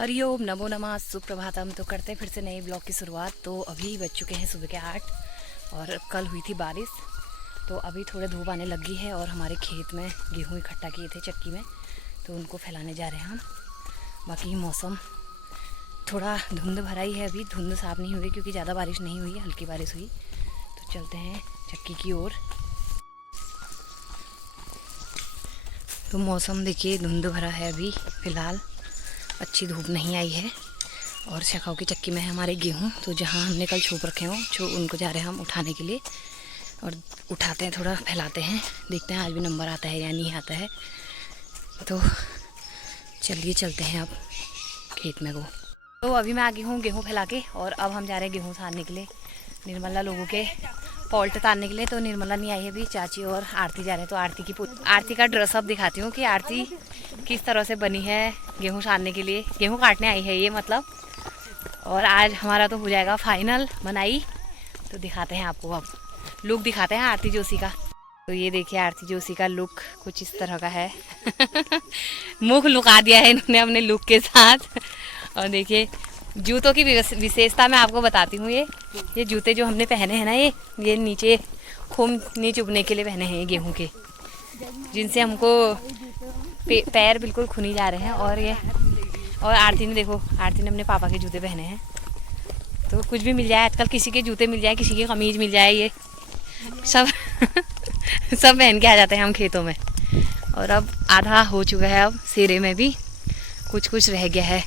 हरिओम नमो नमः सुप्रभातम। तो करते फिर से नए ब्लॉग की शुरुआत। तो अभी बज चुके हैं सुबह के 8 और कल हुई थी बारिश, तो अभी थोड़े धूप आने लगी है और हमारे खेत में गेहूँ इकट्ठा किए थे चक्की में, तो उनको फैलाने जा रहे हैं हम। बाकी मौसम थोड़ा धुंध भरा ही है, अभी धुंध साफ नहीं हुई क्योंकि ज़्यादा बारिश नहीं हुई, हल्की बारिश हुई। तो चलते हैं चक्की की ओर। तो मौसम देखिए धुंध भरा है अभी फ़िलहाल, अच्छी धूप नहीं आई है। और शकाओं की चक्की में है हमारे गेहूँ, तो जहाँ हमने कल छुप रखे हों उनको जा रहे हैं हम उठाने के लिए। और उठाते हैं, थोड़ा फैलाते हैं, देखते हैं आज भी नंबर आता है या नहीं आता है। तो चलिए चलते हैं अब खेत में को। तो अभी मैं आ गई हूँ गेहूँ फैला के, और अब हम जा रहे हैं गेहूँ सारने के लिए, निर्मला लोगों के पॉल्ट तारने के लिए। तो निर्मला नहीं आई है अभी, चाची और आरती जा रहे हैं। तो आरती का ड्रेसअप दिखाती हूँ कि आरती किस तरह से बनी है गेहूँ सारने के लिए, गेहूँ काटने आई है ये मतलब। और आज हमारा तो हो जाएगा फाइनल बनाई। तो दिखाते हैं आपको, अब लुक दिखाते हैं आरती जोशी का। तो ये देखिए आरती जोशी का लुक कुछ इस तरह का है। मुख लुका दिया है इन्होंने अपने लुक के साथ। और देखिए जूतों की विशेषता मैं आपको बताती हूँ। ये जूते जो हमने पहने हैं ना, ये नीचे खून नहीं चुभने के लिए पहने हैं, ये गेहूं के, जिनसे हमको पैर बिल्कुल खुनी जा रहे हैं। और आरती ने देखो, आरती ने अपने पापा के जूते पहने हैं। तो कुछ भी मिल जाए आजकल, किसी के जूते मिल जाए, किसी की कमीज मिल जाए, ये सब सब पहन के आ जाते हैं हम खेतों में। और अब आधा हो चुका है, अब सेरे में भी कुछ कुछ रह गया है,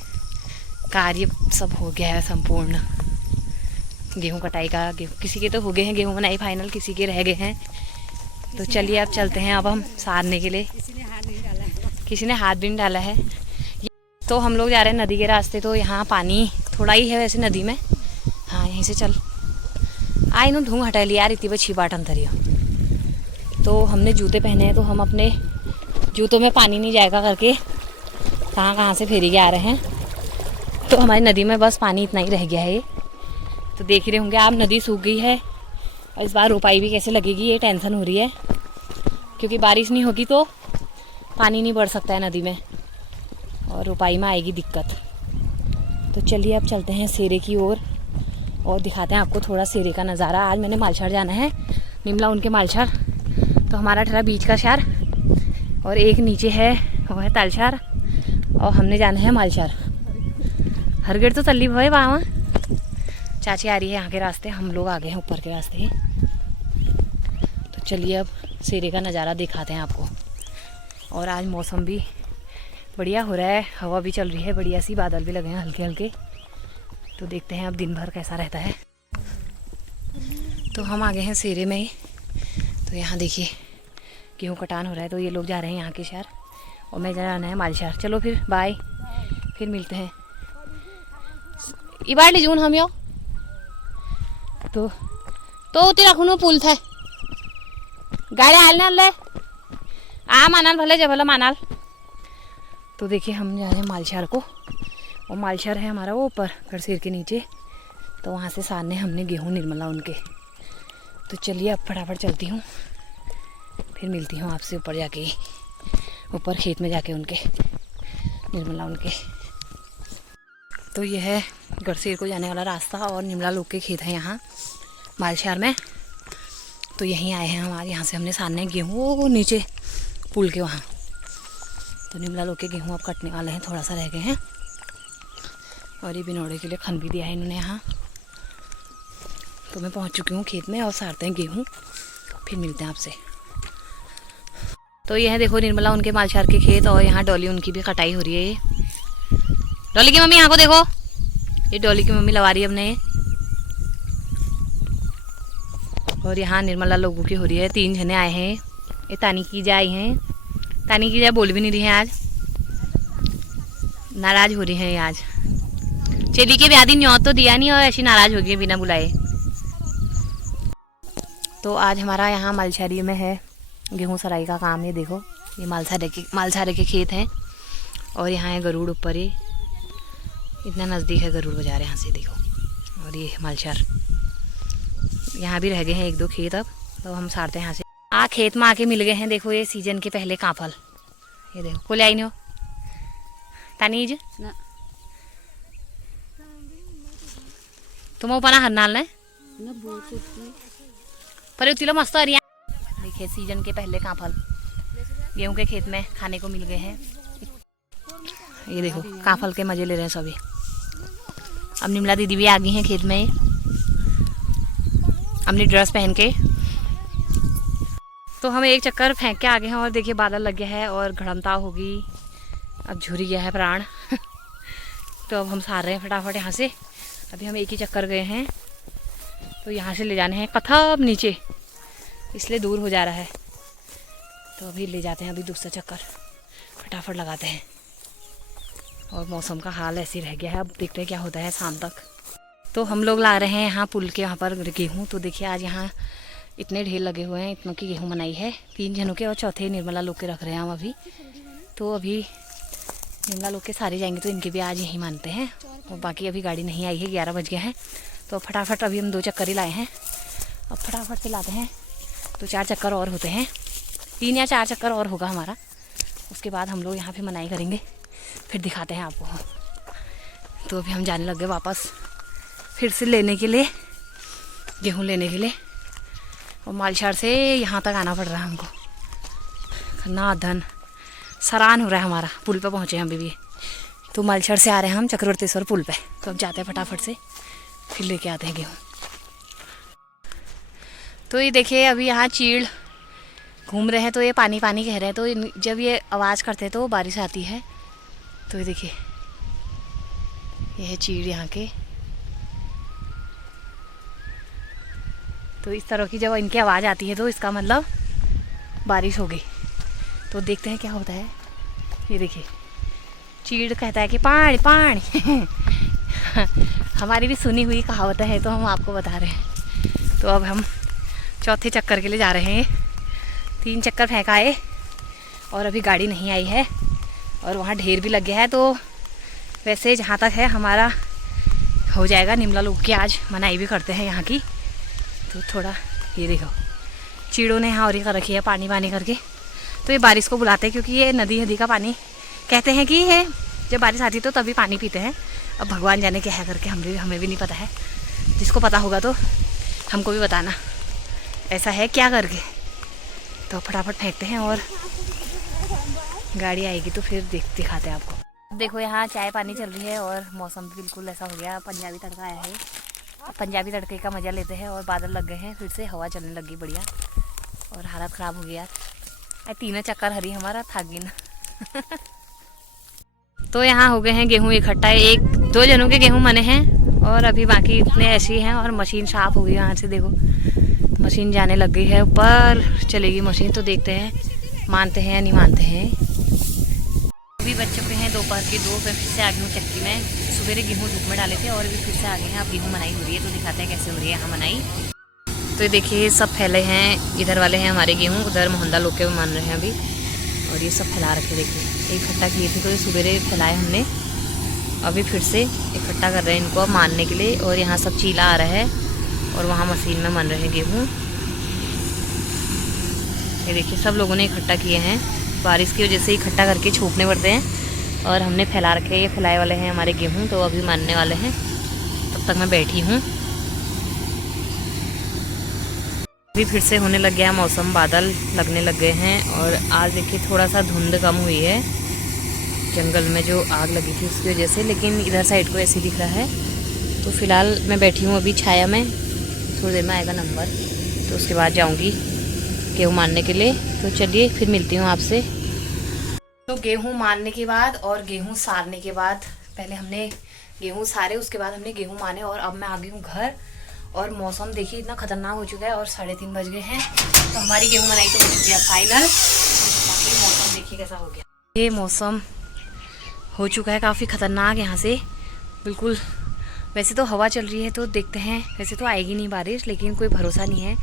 कार्य सब हो गया है संपूर्ण। गेहूं कटाई का, किसी के तो हो गए हैं गेहूं बनाई फाइनल, किसी के रह गए हैं। तो चलिए अब चलते हैं अब हम सारने के लिए। किसी ने हाथ भी नहीं डाला है। तो हम लोग जा रहे हैं नदी के रास्ते। तो यहाँ पानी थोड़ा ही है वैसे नदी में। हाँ यहीं से चल आई नो ढूंढ हटा लिया यार, इतनी बची बाट अंतरिया। तो हमने जूते पहने हैं, तो हम अपने जूतों में पानी नहीं जाएगा करके कहाँ कहाँ से फेरी के आ रहे हैं। तो हमारी नदी में बस पानी इतना ही रह गया है। तो देख रहे होंगे आप, नदी सूख गई है। और इस बार रोपाई भी कैसे लगेगी ये टेंशन हो रही है, क्योंकि बारिश नहीं होगी तो पानी नहीं बढ़ सकता है नदी में, और रोपाई में आएगी दिक्कत। तो चलिए अब चलते हैं सेरे की ओर और दिखाते हैं आपको थोड़ा सेरे का नज़ारा। आज मैंने मालछाड़ जाना है, निमला उनके मालछाड़। तो हमारा ठहरा बीच का शार, और एक नीचे है वो है तालछार, और हमने जाना है मालछाड़। हरगेट तो तल्ली भय वहाँ चाची आ रही है यहाँ के रास्ते, हम लोग आ गए हैं ऊपर के रास्ते। तो चलिए अब सेरे का नज़ारा दिखाते हैं आपको। और आज मौसम भी बढ़िया हो रहा है, हवा भी चल रही है बढ़िया सी, बादल भी लगे हैं हल्के हल्के। तो देखते हैं अब दिन भर कैसा रहता है। तो हम आ गए हैं सेरे में। तो यहाँ देखिए गेहूँ कटान हो रहा है। तो ये लोग जा रहे हैं यहाँ के शहर और मैं जाना है मालशहर। चलो फिर बाय, फिर मिलते हैं। इबार लीजून हम यो तो तेरा खुनो पुल था गाड़ी आल ना ले आ मानाल भले जब भला मानाल। तो देखिए हम जा रहे हैं मालशहर को, और मालशहर है हमारा वो ऊपर गढ़सेर के नीचे। तो वहाँ से सारने हमने गेहूँ निर्मला उनके। तो चलिए अब फटाफट चलती हूँ, फिर मिलती हूँ आपसे ऊपर जाके, ऊपर खेत में जाके उनके निर्मला उनके। तो ये है गढ़सेर को जाने वाला रास्ता, और निर्मला लोग के खेत हैं यहाँ मालशहर में। तो यहीं आए हैं हमारे, यहाँ से हमने सारने गेहूँ वो नीचे पुल के वहाँ। तो निर्मला लोग के गेहूँ अब कटने वाले हैं, थोड़ा सा रह गए हैं। और ये बिनौड़े के लिए खन भी दिया है इन्होंने यहाँ। तो मैं पहुँच चुकी हूँ खेत में, और सारते हैं गेहूँ, फिर मिलते हैं आपसे। तो ये है देखो निर्मला उनके मालशहर के खेत, और यहाँ डॉली उनकी भी कटाई हो रही है। ये डॉली की मम्मी यहाँ को देखो, ये डॉली की मम्मी लगा रही है अपने। और यहाँ निर्मला लोगों की हो रही है। 3 जने आए हैं, ये तानी की जा आई हैं। तानी की जा बोल भी नहीं रही हैं आज, नाराज हो रही हैं आज। चेली के ब्याह दिन न्योत तो दिया नहीं और ऐसी नाराज हो गई बिना बुलाए। तो आज हमारा यहाँ मालछारी में है गेहूँ सराई का काम। ये देखो ये मालछारे के खेत हैं, और यहाँ है गरुड़ ऊपर, ये इतना नज़दीक है गरुड़ बाजार यहाँ से देखो। और ये मालछार, यहाँ भी रह गए हैं 1-2 खेत। अब तो हम सारते हैं यहाँ से। खेत में आके मिल गए हैं देखो ये सीजन के पहले कांफल। ये देखो को ले आई नो तानीज ना तुम पना हरनाल ने पर उतिलो मस्त आ रही है। देखिए सीजन के पहले काफल गेहूं के खेत में खाने को मिल गए हैं। ये देखो काफल के मजे ले रहे हैं सभी। अब निमला दीदी भी आ गई हैं खेत में अपनी ड्रेस पहन के। तो हम एक चक्कर फेंक के आ गए हैं और देखिए बादल लग गया है और घड़मता होगी। अब झुरी गया है प्राण तो अब हम सार रहे हैं फटाफट यहाँ से। अभी हम एक ही चक्कर गए हैं तो यहाँ से ले जाने हैं कथब नीचे, इसलिए दूर हो जा रहा है। तो अभी ले जाते हैं अभी दूसरा चक्कर फटाफट लगाते हैं। और मौसम का हाल ऐसे ही रह गया है, अब देखते हैं क्या होता है शाम तक। तो हम लोग ला रहे हैं यहाँ पुल के वहाँ पर गेहूँ। तो देखिए आज यहाँ इतने ढेर लगे हुए हैं, इतनों की गेहूँ बनाई है 3 जनों के और चौथे निर्मला लोग के रख रहे हैं हम अभी। तो अभी निर्मला लोग के सारे जाएंगे तो इनके भी आज यहीं मानते हैं। और बाकी अभी गाड़ी नहीं आई है, 11 बज गए हैं। तो फटाफट अभी हम 2 चक्कर ही लाए हैं, अब फटाफट से लाते हैं। 2-4 चक्कर और होते हैं, 3 या 4 चक्कर और होगा हमारा। उसके बाद हम लोग यहाँ पे मनाई करेंगे, फिर दिखाते हैं आपको। तो अभी हम जाने लग गए वापस फिर से लेने के लिए, गेहूँ लेने के लिए। और मालशार से यहाँ तक आना पड़ रहा है हमको। खन्ना धन सरान हो रहा है हमारा। पुल पे पहुँचे हैं अभी भी। तो मालशार से आ रहे हैं हम चक्रवर्तीश्वर पुल पे। तो अब जाते हैं फटाफट से फिर लेके आते हैं गेहूँ। तो ये देखिए अभी यहाँ चीड़ घूम रहे हैं तो ये पानी पानी कह रहे हैं। तो जब ये आवाज़ करते हैं तो बारिश आती है। तो ये देखिए ये है चीड़ यहाँ के। तो इस तरह की जब इनकी आवाज़ आती है तो इसका मतलब बारिश हो गई। तो देखते हैं क्या होता है। ये देखिए चीड़ कहता है कि पानी पानी हमारी भी सुनी हुई कहावत है तो हम आपको बता रहे हैं। तो अब हम चौथे चक्कर के लिए जा रहे हैं। 3 चक्कर फेंकाए और अभी गाड़ी नहीं आई है और वहाँ ढेर भी लग गया है। तो वैसे जहाँ तक है हमारा हो जाएगा। निमला लोग की आज मनाई भी करते हैं यहाँ की। तो थोड़ा ये देखो चीड़ों ने यहाँ और कर रखी है पानी पानी करके। तो ये बारिश को बुलाते हैं क्योंकि ये नदी का पानी कहते हैं कि है जब बारिश आती है तो तभी पानी पीते हैं। अब भगवान जाने क्या है करके हमें भी नहीं पता है। जिसको पता होगा तो हमको भी बताना ऐसा है क्या करके। तो फटाफट फेंकते हैं और गाड़ी आएगी तो फिर दिखाते हैं आपको। देखो यहाँ चाय पानी चल रही है और मौसम बिल्कुल ऐसा हो गया, पंजाबी तड़का आया है। पंजाबी तड़के का मज़ा लेते हैं और बादल लग गए हैं, फिर से हवा चलने लगी बढ़िया और हालत ख़राब हो गई यार। 3 चक्कर हरी हमारा थक गई ना तो यहाँ हो गए हैं गेहूँ इकट्ठा। 1-2 जनों के गेहूँ मने हैं और अभी बाकी इतने ऐसे ही हैं। और मशीन साफ हो गई यहाँ से, देखो मशीन जाने लग गई है, ऊपर चलेगी मशीन। तो देखते हैं मानते हैं या नहीं मानते हैं। अभी बच चुके हैं दोपहर के 2, फिर से आ गई हूँ चक्की में। सवेरे गेहूँ धूप में डाले थे और अभी फिर से आ गए हैं। अब गेहूँ मनाई हो रही है तो दिखाते हैं कैसे हो रही है यहाँ मनाई। तो ये देखिए सब फैले हैं, इधर वाले हैं हमारे गेहूँ, उधर मोहल्ला लोग के मान रहे हैं अभी। और ये सब फैला रखे देखिए, इकट्ठा किए थे तो ये सवेरे फैलाए हमने, अभी फिर से इकट्ठा कर रहे हैं इनको अब मानने के लिए। और यहाँ सब चीला आ रहा है और वहाँ मशीन में मन रहे हैं गेहूँ। ये देखिए सब लोगों ने इकट्ठा किए हैं, बारिश की वजह से इकट्ठा करके छोपने पड़ते हैं। और हमने फैला रखे, ये फैलाए वाले हैं हमारे गेहूँ। तो अभी मानने वाले हैं, तब तक मैं बैठी हूँ। अभी फिर से होने लग गया मौसम, बादल लगने लग गए हैं। और आज देखिए थोड़ा सा धुंध कम हुई है जंगल में जो आग लगी थी उसकी वजह से, लेकिन इधर साइड को ऐसे दिख रहा है। तो फिलहाल मैं बैठी हूँ अभी छाया में, थोड़ी देर में आएगा नंबर तो उसके बाद जाऊँगी गेहूँ मारने के लिए। तो चलिए फिर मिलती हूँ आपसे। तो गेहूँ मारने के बाद और गेहूँ सारने के बाद, पहले हमने गेहूँ सारे उसके बाद हमने गेहूँ माने और अब मैं आ गई हूँ घर। और मौसम देखिए इतना खतरनाक हो चुका है और 3:30 बज गए हैं। तो हमारी गेहूँ मनाई तो हो चुकी है फाइनल। बाकी मौसम देखिए कैसा हो गया। ये मौसम हो चुका है काफ़ी खतरनाक यहाँ से बिल्कुल। वैसे तो हवा चल रही है तो देखते हैं, वैसे तो आएगी नहीं बारिश, लेकिन कोई भरोसा नहीं है।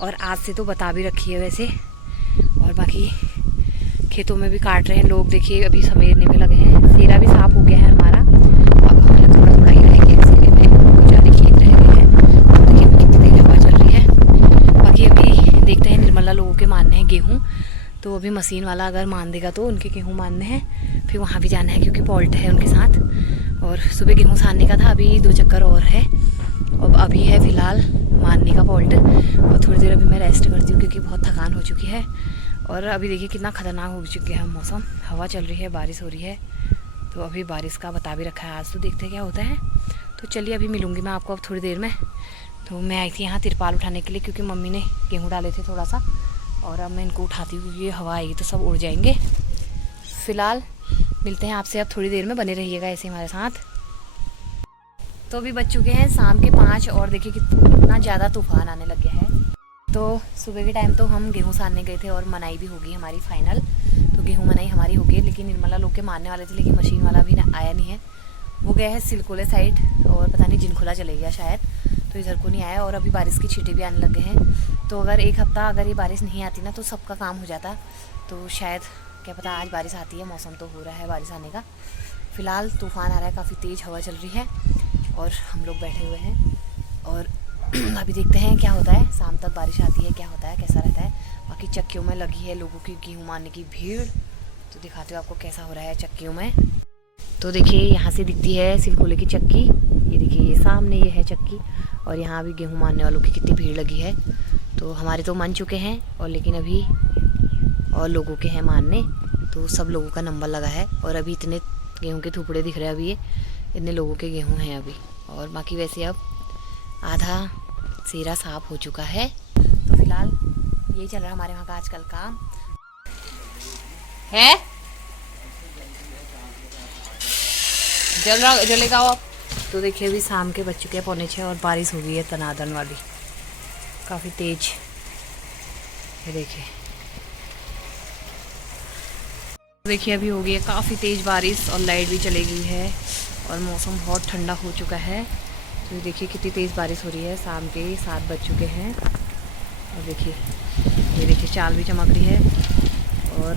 और आज से तो बता भी रखी है वैसे। और बाकी खेतों में भी काट रहे हैं लोग, देखिए अभी समेरने में लगे हैं। सेरा भी साफ हो गया है हमारा, अब हमारा थोड़ा थोड़ा ही रह गया सेरे में, कुछ ज़्यादा खेत रह गए हैं। अब देखिए अभी कितनी तेज हवा चल रही है। बाकी अभी देखते हैं निर्मला लोगों के मानने हैं गेहूँ। तो अभी मशीन वाला अगर मान देगा तो उनके गेहूँ मानने हैं, फिर वहाँ भी जाना है क्योंकि पॉल्ट है उनके साथ। और सुबह गेहूँ सानने का था, अभी 2 चक्कर और है अब अभी है फ़िलहाल मारने का फॉल्ट, और थोड़ी देर अभी मैं रेस्ट करती हूँ क्योंकि बहुत थकान हो चुकी है। और अभी देखिए कितना ख़तरनाक हो चुका है मौसम, हवा चल रही है, बारिश हो रही है। तो अभी बारिश का बता भी रखा है आज, तो देखते हैं क्या होता है। तो चलिए अभी मिलूँगी मैं आपको अब थोड़ी देर में। तो मैं आई थी यहाँ तिरपाल उठाने के लिए क्योंकि मम्मी ने गेहूँ डाले थे थोड़ा सा, और अब मैं इनको उठाती हूँ क्योंकि हवा आएगी तो सब उड़ जाएंगे। फ़िलहाल मिलते हैं आपसे अब थोड़ी देर में, बने रहिएगा ऐसे हमारे साथ। तो अभी बज चुके हैं शाम के 5 और देखिए कितना ज़्यादा तूफ़ान आने लग गया है। तो सुबह के टाइम तो हम गेहूँ सानने गए थे और मनाई भी होगी हमारी फाइनल। तो गेहूँ मनाई हमारी हो गई, लेकिन निर्मला लोग के मारने वाले थे, लेकिन मशीन वाला भी आया नहीं है। वो गया है सिलकोले साइड, और पता नहीं जिनखोला चले गया शायद, तो इधर को नहीं आया। और अभी बारिश की छींटे भी आने लगे हैं। तो अगर एक हफ़्ता अगर ये बारिश नहीं आती ना तो सबका काम हो जाता। तो शायद क्या पता आज बारिश आती है, मौसम तो हो रहा है बारिश आने का। फ़िलहाल तूफ़ान आ रहा है, काफ़ी तेज़ हवा चल रही है और हम लोग बैठे हुए हैं। और अभी देखते हैं क्या होता है, शाम तक बारिश आती है क्या होता है, कैसा रहता है। बाकी चक्कियों में लगी है लोगों की गेहूँ मारने की भीड़, तो दिखाते हो आपको कैसा हो रहा है चक्कियों में। तो देखिए यहाँ से दिखती है सिलकोले की चक्की, ये देखिए ये सामने ये है चक्की, और यहाँ अभी गेहूँ मारने वालों की कितनी भीड़ लगी है। तो हमारे तो मान चुके हैं, और लेकिन अभी और लोगों के हैं मारने, तो सब लोगों का नंबर लगा है। और अभी इतने गेहूँ के थुपड़े दिख रहे हैं, अभी ये इतने लोगों के गेहूँ हैं अभी। और बाकी वैसे अब आधा सेरा साफ हो चुका है। तो फिलहाल यही चल रहा है हमारे वहाँ का आजकल काम है। जलेगा आप। तो देखिए अभी शाम के बज चुके हैं 5:45 और बारिश हो गई है तनादन वाली, काफ़ी तेज। ये देखिए अभी हो गई है काफ़ी तेज़ बारिश, और लाइट भी चली गई है, और मौसम बहुत ठंडा हो चुका है। तो देखिए कितनी तेज़ बारिश हो रही है, शाम के 7 बज चुके हैं। और देखिए ये देखिए चाल भी चमक रही है, और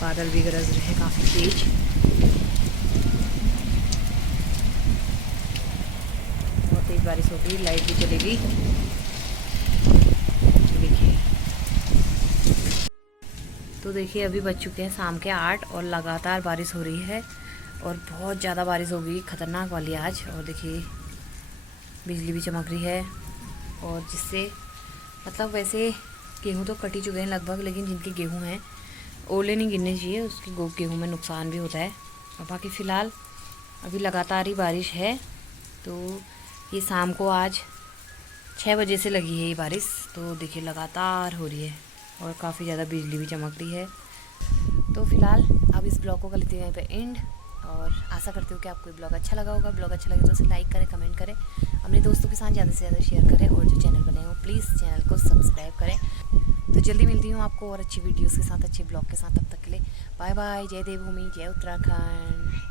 बादल भी गरज रहे हैं काफ़ी तेज़। बहुत तेज़ बारिश हो गई, लाइट भी चली गई। देखिए तो देखिए अभी बज चुके हैं शाम के 8 और लगातार बारिश हो रही है, और बहुत ज़्यादा बारिश हो गई, ख़तरनाक वाली आज। और देखिए बिजली भी चमक रही है, और जिससे मतलब वैसे गेहूँ तो कट ही चुके हैं लगभग, लेकिन जिनके गेहूँ हैं ओले नहीं गिरने चाहिए, उसके गेहूँ में नुकसान भी होता है। और बाकी फ़िलहाल अभी लगातार ही बारिश है। तो ये शाम को आज 6 बजे से लगी है ये बारिश, तो देखिए लगातार हो रही है, और काफ़ी ज़्यादा बिजली भी चमक रही है। तो फिलहाल अब इस ब्लॉग को कर लेते हैं यहाँ पे एंड, और आशा करती हूँ कि आपको ये ब्लॉग अच्छा लगा होगा। ब्लॉग अच्छा लगे तो उसे लाइक करें, कमेंट करें, अपने दोस्तों के साथ ज़्यादा से ज़्यादा शेयर करें, और जो चैनल बने हो प्लीज़ चैनल को सब्सक्राइब करें। तो जल्दी मिलती हूँ आपको और अच्छी वीडियोज़ के साथ, अच्छे ब्लॉग के साथ। तब तक के लिए बाय बाय। जय देवभूमि, जय उत्तराखंड।